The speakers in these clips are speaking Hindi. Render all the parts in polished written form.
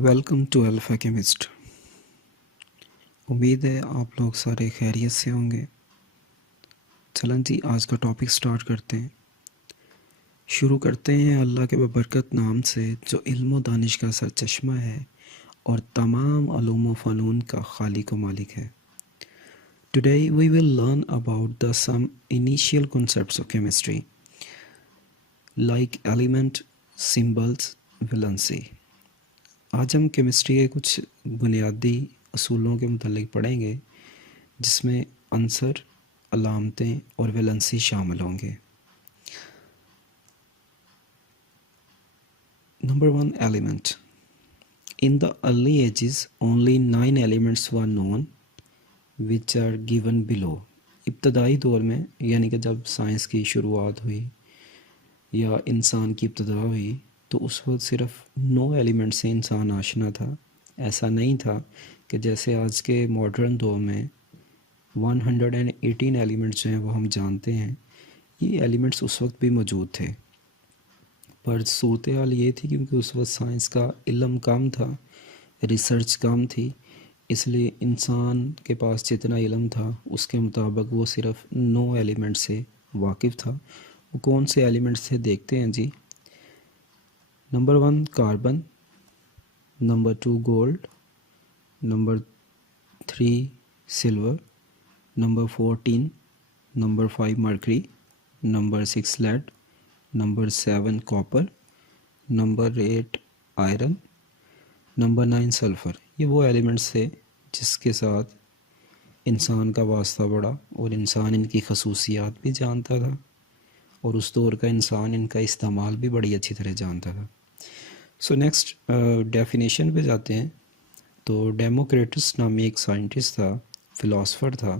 Welcome to alpha chemist. उम्मीद है आप लोग सारे खैरियत से होंगे। चलन जी, आज का टॉपिक स्टार्ट करते हैं। शुरू करते हैं अल्लाह के बबरकत नाम से, जो इल्म व दानिश का सरचश्मा है और तमाम उलूम व फ़नून का खालिक व मालिक है। Today we will learn about the some initial concepts of chemistry like element, symbols, valency. आज हम केमिस्ट्री के कुछ बुनियादी असूलों के मुतालिक पढ़ेंगे, जिसमें आंसर, अलामतें और वैलेंसी शामिल होंगे। Number 1, element. In the early ages only 9 elements were known which are given below. इब्तदाई दौर में, यानी कि जब साइंस की शुरुआत हुई या इंसान की इब्तदा हुई, तो उस वक्त सिर्फ 9 एलिमेंट से इंसान आशना था। ऐसा नहीं था कि जैसे आज के मॉडर्न दौर में 118 एलिमेंट्स जो हैं वो हम जानते हैं। ये एलिमेंट्स उस वक्त भी मौजूद थे, पर सूरत हाल ये थी क्योंकि उस वक्त साइंस का इल्म कम था, रिसर्च कम थी, इसलिए इंसान के पास जितना इल्म था उसके मुताबिक वो सिर्फ 9 एलिमेंट से वाकिफ़ था। वो कौन से एलिमेंट्स थे देखते हैं जी। Number 1, carbon. Number 2, gold. Number 3, silver. Number 4, tin. Number 5, mercury. Number 6, lead. Number 7, copper. Number 8, iron. Number 9, sulphur. ये वो एलिमेंट्स थे जिसके साथ इंसान का वास्ता पड़ा और इंसान इनकी खसूसियात भी जानता था, और उस दौर का इंसान इनका इस्तेमाल भी बड़ी अच्छी तरह जानता था। सो नेक्स्ट डेफिनेशन पे जाते हैं। तो डेमोक्रेटस नामी एक साइंटिस्ट था, फ़िलासफ़र था।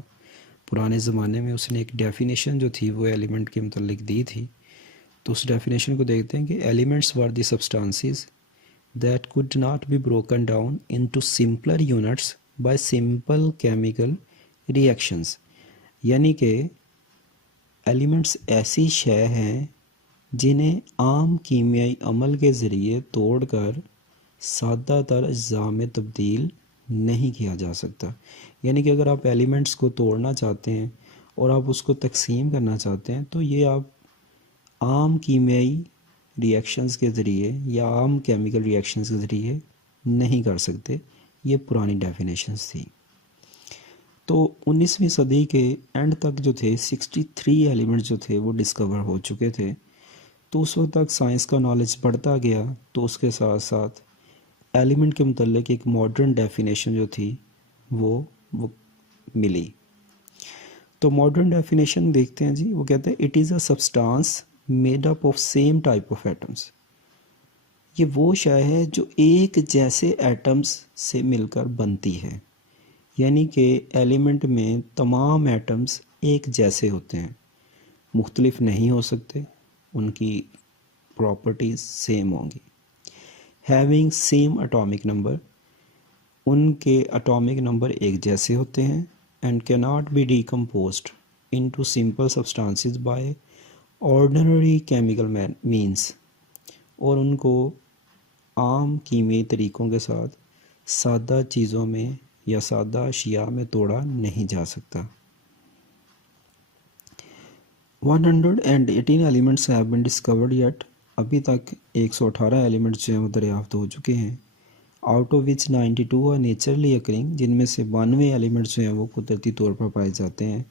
पुराने ज़माने में उसने एक डेफिनेशन जो थी वो एलिमेंट के मुतालिक दी थी। तो उस डेफिनेशन को देखते हैं कि elements were the substances that could not be broken down into simpler units bye simple chemical reactions. यानी कि एलिमेंट्स ऐसी शय हैं जिन्हें आम कीमियाई अमल के ज़रिए तोड़कर सादा तर अज्जा में तब्दील नहीं किया जा सकता। यानी कि अगर आप एलिमेंट्स को तोड़ना चाहते हैं और आप उसको तकसीम करना चाहते हैं, तो ये आप आम कीमियाई रिएक्शंस के ज़रिए या आम केमिकल रिएक्शंस के ज़रिए नहीं कर सकते। ये पुरानी डेफिनेशंस थी। तो 19वीं सदी के एंड तक जो थे 63 एलिमेंट्स जो थे वो डिस्कवर हो चुके थे। तो उस वक्त तक साइंस का नॉलेज बढ़ता गया, तो उसके साथ साथ एलिमेंट के मुतल्लिक एक मॉडर्न डेफिनेशन जो थी वो मिली। तो मॉडर्न डेफिनेशन देखते हैं जी। वो कहते हैं it is a substance made up of same type of atoms. ये वो शय है जो एक जैसे एटम्स से मिलकर बनती है। यानी कि एलिमेंट में तमाम एटम्स एक जैसे होते हैं, मुख्तलिफ नहीं हो सकते, उनकी प्रॉपर्टीज़ सेम होंगी। हैविंग सेम एटॉमिक नंबर, उनके एटॉमिक नंबर एक जैसे होते हैं। And can not be decomposed into simple substances by ordinary chemical means, और उनको आम कीमियाई तरीक़ों के साथ सादा चीज़ों में या सादा अशिया में तोड़ा नहीं जा सकता। 118 elements have been discovered yet. अभी तक 118 एलिमेंट्स जो हैं वो दरियाफ्त हो चुके हैं। Out of which 92 are naturally occurring, जिनमें से 92 एलिमेंट्स जो हैं वो कुदरती तौर पर पाए जाते हैं,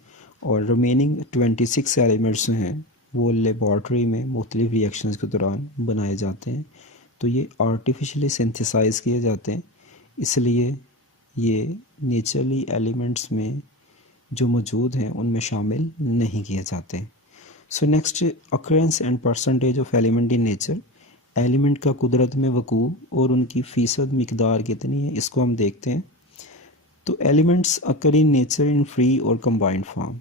और रिमेनिंग 26 एलिमेंट्स जो हैं वो लेबॉर्ट्री में मुख्तलिफ रिएक्शंस के दौरान बनाए जाते हैं। तो ये आर्टिफिशियली सिंथेसाइज किए जाते हैं, इसलिए ये नेचुरली एलिमेंट्स में जो मौजूद हैं उनमें शामिल नहीं किए जाते। So next, occurrence and percentage of element in nature. Element का कुदरत में वकू और उनकी फ़ीसद मिकदार कितनी है, इसको हम देखते हैं। तो elements occur in nature in free और कंबाइंड फॉर्म।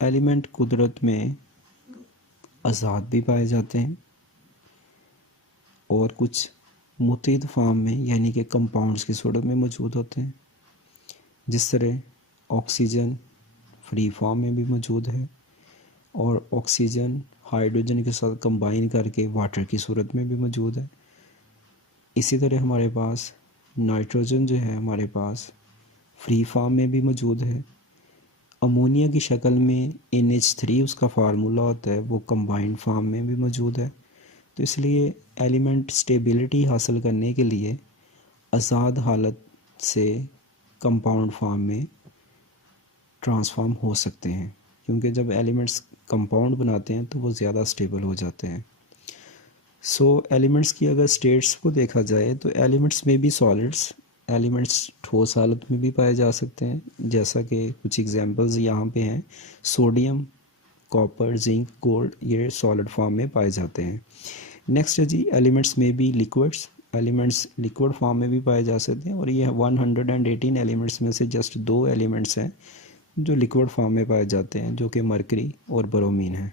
एलिमेंट कुदरत में आज़ाद भी पाए जाते हैं और कुछ मुतहद फॉर्म में, यानी कि कंपाउंड्स की सूरत में मौजूद होते हैं। जिस तरह ऑक्सीजन फ्री फॉर्म में भी मौजूद है, और ऑक्सीजन हाइड्रोजन के साथ कंबाइन करके वाटर की सूरत में भी मौजूद है। इसी तरह हमारे पास नाइट्रोजन जो है हमारे पास फ्री फॉर्म में भी मौजूद है, अमोनिया की शक्ल में NH3 उसका फार्मूला होता है, वो कंबाइंड फॉर्म में भी मौजूद है। तो इसलिए एलिमेंट स्टेबिलिटी हासिल करने के लिए आज़ाद हालत से कंपाउंड फॉर्म में ट्रांसफॉर्म हो सकते हैं, क्योंकि जब एलिमेंट्स कंपाउंड बनाते हैं तो वो ज़्यादा स्टेबल हो जाते हैं। एलिमेंट्स की अगर स्टेट्स को देखा जाए तो एलिमेंट्स में भी सॉलिड्स, एलिमेंट्स ठोस हालत में भी पाए जा सकते हैं, जैसा कि कुछ एग्जांपल्स यहाँ पे हैं। सोडियम, कॉपर, जिंक, गोल्ड, ये सॉलिड फॉर्म में पाए जाते हैं। नेक्स्ट है जी एलिमेंट्स में भी लिक्विड्स, एलिमेंट्स लिक्विड फॉर्म में भी पाए जा सकते हैं, और ये 118 एलिमेंट्स में से जस्ट 2 एलिमेंट्स हैं जो लिक्विड फॉर्म में पाए जाते हैं, जो कि मरकरी और ब्रोमीन है।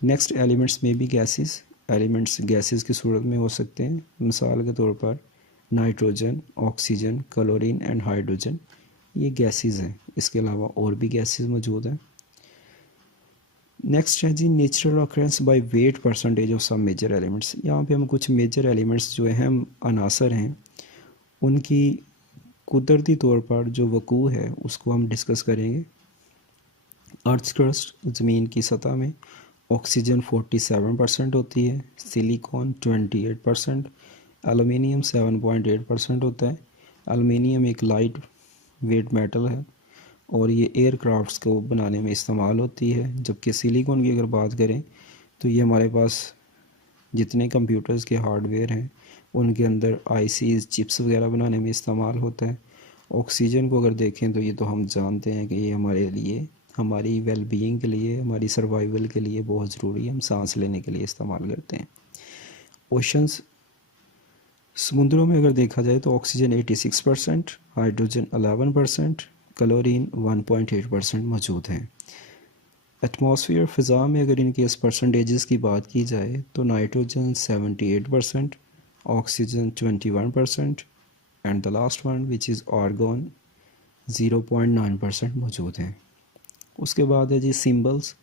नेक्स्ट एलिमेंट्स में भी गैसेस, एलिमेंट्स गैसेस की सूरत में हो सकते हैं, मिसाल के तौर पर nitrogen, oxygen, chlorine and hydrogen, ये गैसेस हैं। इसके अलावा और भी गैसेस मौजूद हैं। नेक्स्ट है जी natural occurrence by weight percentage of some major elements. यहाँ पे हम कुछ मेजर एलिमेंट्स जो अहम अनासर हैं उनकी कुदरती तौर पर जो वकू है उसको हम डिस्कस करेंगे। अर्थ क्रस्ट, ज़मीन की सतह में ऑक्सीजन 47% होती है, सिलिकॉन 28%, एलुमिनियम 7.8% होता है। एलुमिनियम एक लाइट वेट मेटल है और ये एयरक्राफ्ट्स को बनाने में इस्तेमाल होती है, जबकि सिलिकॉन की अगर बात करें तो ये हमारे पास जितने कंप्यूटर्स के हार्डवेयर हैं उनके अंदर आईसीज, चिप्स वगैरह बनाने में इस्तेमाल होता है। ऑक्सीजन को अगर देखें तो ये तो हम जानते हैं कि ये हमारे लिए, हमारी वेल बीइंग के लिए, हमारी सर्वाइवल के लिए बहुत ज़रूरी है, हम सांस लेने के लिए इस्तेमाल करते हैं। ओशंस, समुद्रों में अगर देखा जाए तो ऑक्सीजन 86%, हाइड्रोजन 11%, क्लोरीन 1.8% मौजूद हैं। एटमॉस्फेयर फ़िज़ा में अगर इनके इस परसेंटेजेस की बात की जाए तो nitrogen 78%, oxygen 21% and the last one which is argon 0.9% मौजूद हैं। उसके बाद है जी सिंबल्स,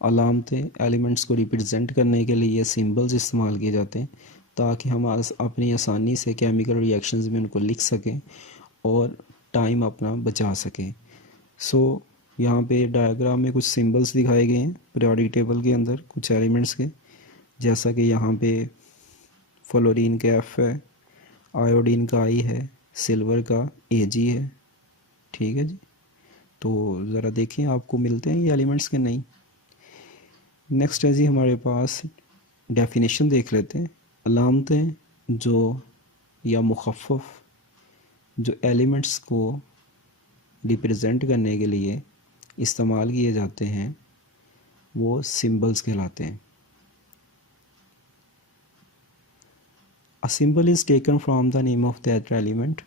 अलामतें, एलिमेंट्स को रिप्रेजेंट करने के लिए सिंबल्स इस्तेमाल किए जाते हैं ताकि हम अपनी आसानी से केमिकल रिएक्शंस में उनको लिख सकें और टाइम अपना बचा सकें। यहाँ पे डायग्राम में कुछ सिंबल्स दिखाए गए हैं पीरियोडिक टेबल के अंदर कुछ एलिमेंट्स के, जैसा कि यहाँ पे फ्लोरीन का F है, आयोडीन का I है, सिल्वर का Ag है। ठीक है जी, तो ज़रा देखें आपको मिलते हैं ये एलिमेंट्स के नहीं। नेक्स्ट है जी हमारे पास डेफिनेशन देख लेते हैं। अलामतें जो या मुखफ़फ़ जो एलिमेंट्स को रिप्रेजेंट करने के लिए इस्तेमाल किए जाते हैं वो सिंबल्स कहलाते हैं। A symbol is taken from the name of that element.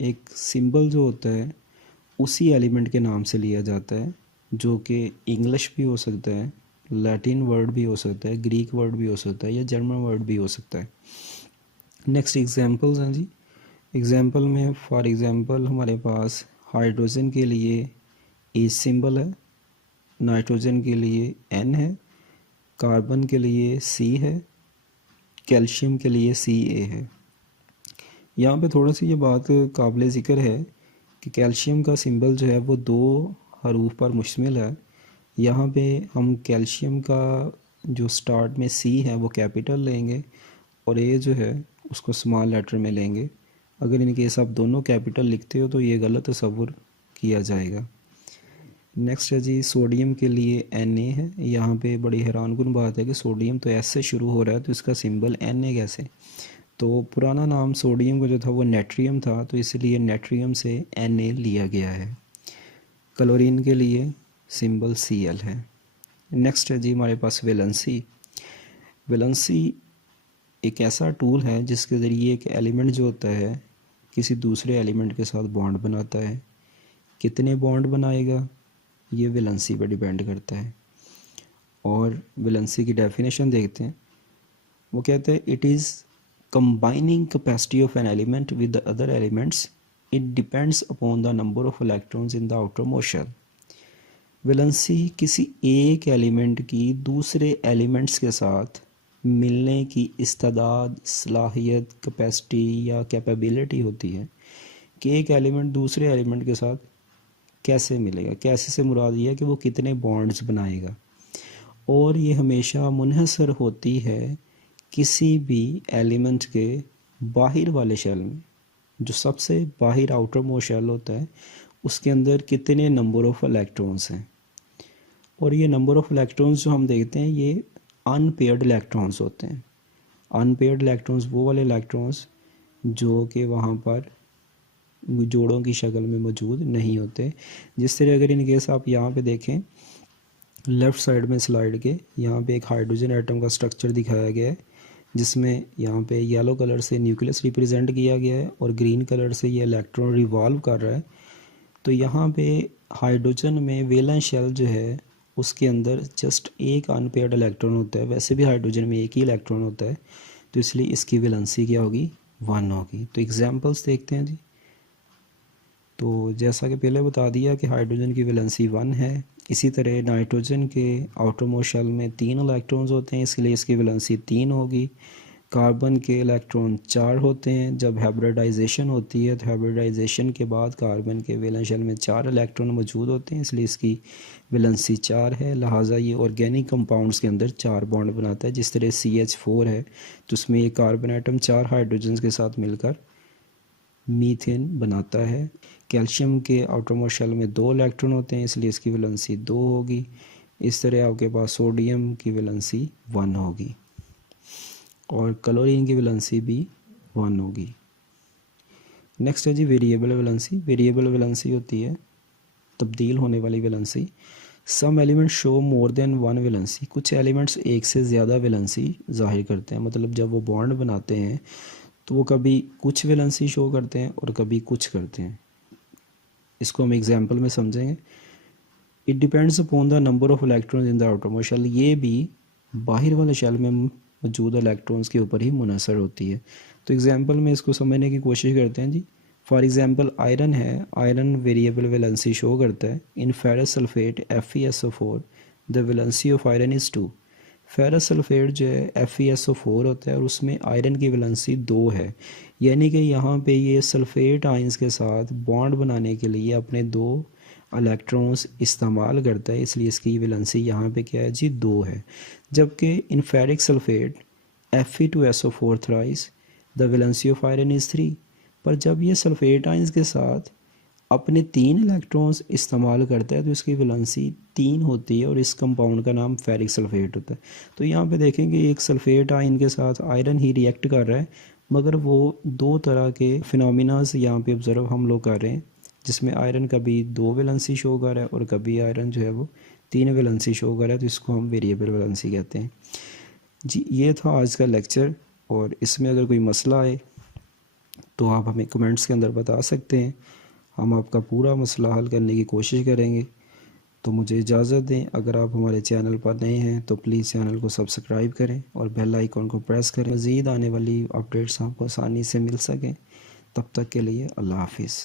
एक सिंबल जो होता है उसी एलिमेंट के नाम से लिया जाता है, जो कि इंग्लिश भी हो सकता है, लैटिन वर्ड भी हो सकता है, ग्रीक वर्ड भी हो सकता है या जर्मन वर्ड भी हो सकता है। नेक्स्ट एग्जांपल्स हैं जी। एग्जांपल में फॉर एग्जांपल हमारे पास हाइड्रोजन के लिए H सिंबल है, नाइट्रोजन के लिए N है, कार्बन के लिए C है, कैल्शियम के लिए Ca है। यहाँ पे थोड़ा सी ये बात काबिल ज़िक्र है कि कैल्शियम का सिंबल जो है वो 2 हरूफ पर मुश्तमिल है। यहाँ पे हम कैल्शियम का जो स्टार्ट में C है वो कैपिटल लेंगे और A जो है उसको स्मॉल लेटर में लेंगे। अगर इन केस आप दोनों कैपिटल लिखते हो तो ये गलत तस्वुर किया जाएगा। नेक्स्ट है जी सोडियम के लिए Na है। यहाँ पे बड़ी हैरानकुन बात है कि सोडियम तो S से शुरू हो रहा है तो इसका सिंबल Na कैसे। तो पुराना नाम सोडियम का जो था वो नेट्रियम था, तो इसलिए नेट्रियम से Na लिया गया है। क्लोरीन के लिए सिंबल Cl है। नेक्स्ट है जी हमारे पास वैलेंसी। वैलेंसी एक ऐसा टूल है जिसके ज़रिए एक एलिमेंट जो होता है किसी दूसरे एलिमेंट के साथ बॉन्ड बनाता है। कितने बॉन्ड बनाएगा ये वैलेंसी पर डिपेंड करता है। और वैलेंसी की डेफिनेशन देखते हैं। वो कहते हैं it is combining capacity of an element with the other elements, it depends upon the number of electrons in the outermost shell। Valency किसी एक एलिमेंट की दूसरे एलिमेंट्स के साथ मिलने की इस्तादाद, सलाहियत, कैपेसिटी या कैपेबिलिटी होती है कि एक एलिमेंट दूसरे एलिमेंट के साथ कैसे मिलेगा। कैसे से मुराद ये है कि वो कितने बॉन्ड्स बनाएगा, और ये हमेशा मुनहसर होती है किसी भी एलिमेंट के बाहर वाले शेल में। जो सबसे बाहर आउटर मोस्ट शेल होता है उसके अंदर कितने नंबर ऑफ इलेक्ट्रॉन्स हैं, और ये नंबर ऑफ इलेक्ट्रॉन्स जो हम देखते हैं ये अनपेयर्ड इलेक्ट्रॉन्स होते हैं। अनपेयर्ड इलेक्ट्रॉन्स वो वाले इलेक्ट्रॉन्स जो कि वहाँ पर जोड़ों की शक्ल में मौजूद नहीं होते। जिस तरह अगर इन केस आप यहाँ पे देखें लेफ़्ट साइड में स्लाइड के, यहाँ पे एक हाइड्रोजन एटम का स्ट्रक्चर दिखाया गया है जिसमें यहाँ पे येलो कलर से न्यूक्लियस रिप्रेजेंट किया गया है और ग्रीन कलर से ये इलेक्ट्रॉन रिवॉल्व कर रहा है। तो यहाँ पे हाइड्रोजन में वैलेंस शेल जो है उसके अंदर जस्ट एक अनपेयर्ड इलेक्ट्रॉन होता है। वैसे भी हाइड्रोजन में एक ही इलेक्ट्रॉन होता है, तो इसलिए इसकी वैलेंसी क्या होगी, 1 होगी। तो एग्जांपल्स देखते हैं जी। तो जैसा कि पहले बता दिया कि हाइड्रोजन की वैलेंसी 1 है। इसी तरह नाइट्रोजन के आउटर मोस्ट शेल में 3 इलेक्ट्रॉन्स होते हैं, इसलिए इसकी वैलेंसी 3 होगी। कार्बन के इलेक्ट्रॉन 4 होते हैं। जब हाइब्रिडाइजेशन होती है तो हाइब्रिडाइजेशन के बाद कार्बन के वैलेंस शेल में 4 इलेक्ट्रॉन मौजूद होते हैं, इसलिए इसकी वैलेंसी 4 है। लिहाजा ये ऑर्गेनिक कंपाउंड्स के अंदर 4 बॉन्ड बनाता है। जिस तरह CH4 है तो उसमें ये कार्बन आइटम 4 हाइड्रोजन के साथ मिलकर मीथेन बनाता है। कैल्शियम के आउटर मोस्ट शेल में 2 इलेक्ट्रॉन होते हैं, इसलिए इसकी वैलेंसी 2 होगी। इस तरह आपके पास सोडियम की वैलेंसी 1 होगी और क्लोरीन की वैलेंसी भी 1 होगी। नेक्स्ट है जी वेरिएबल वैलेंसी। वेरिएबल वैलेंसी होती है तब्दील होने वाली valency. Some element show more than 1 valency. कुछ एलिमेंट्स एक से ज़्यादा वैलेंसी जाहिर करते हैं, मतलब जब वो बॉन्ड बनाते हैं तो वो कभी कुछ वैलेंसी शो करते हैं और कभी कुछ करते हैं। इसको हम एग्जांपल में समझेंगे। It depends upon the number of electrons in the outermost shell. ये भी बाहर वाले शेल में मौजूद इलेक्ट्रॉन्स के ऊपर ही मुनहसर होती है। तो एग्जांपल में इसको समझने की कोशिश करते हैं जी। फॉर एग्जांपल आयरन है, आयरन वेरिएबल वैलेंसी शो करता है। In ferrous sulphate FeSO4 the valency of iron is 2। Ferrous sulphate जो है FeSO4 होता है और उसमें आयरन की वैलेंसी 2 है, यानी कि यहाँ पे ये सल्फेट आयंस के साथ बॉन्ड बनाने के लिए अपने 2 इलेक्ट्रॉन्स इस्तेमाल करता है, इसलिए इसकी वैलेंसी यहाँ पे क्या है जी 2 है। जबकि in ferric sulphate Fe2SO4 thrice the valency of iron is 3। पर जब ये सल्फेट आयंस के साथ अपने 3 इलेक्ट्रॉन्स इस्तेमाल करता है तो इसकी वैलेंसी 3 होती है और इस कंपाउंड का नाम फेरिक सल्फेट होता है। तो यहाँ पे देखेंगे एक सल्फेट आयन के साथ आयरन ही रिएक्ट कर रहा है, मगर वो 2 तरह के फिनोमिनास यहाँ पे ऑब्ज़र्व हम लोग कर रहे हैं, जिसमें आयरन कभी 2 वैलेंसी शो कर रहा है और कभी आयरन जो है वो 3 वैलेंसी शो कर रहा है। तो इसको हम वेरिएबल वैलेंसी कहते हैं जी। ये था आज का लेक्चर, और इसमें अगर कोई मसला आए तो आप हमें कमेंट्स के अंदर बता सकते हैं। हम आपका पूरा मसला हल करने की कोशिश करेंगे। तो मुझे इजाज़त दें। अगर आप हमारे चैनल पर नए हैं तो प्लीज़ चैनल को सब्सक्राइब करें और बेल आइकॉन को प्रेस करें, मज़ीद आने वाली अपडेट्स आपको आसानी से मिल सकें। तब तक के लिए अल्लाह हाफिज़।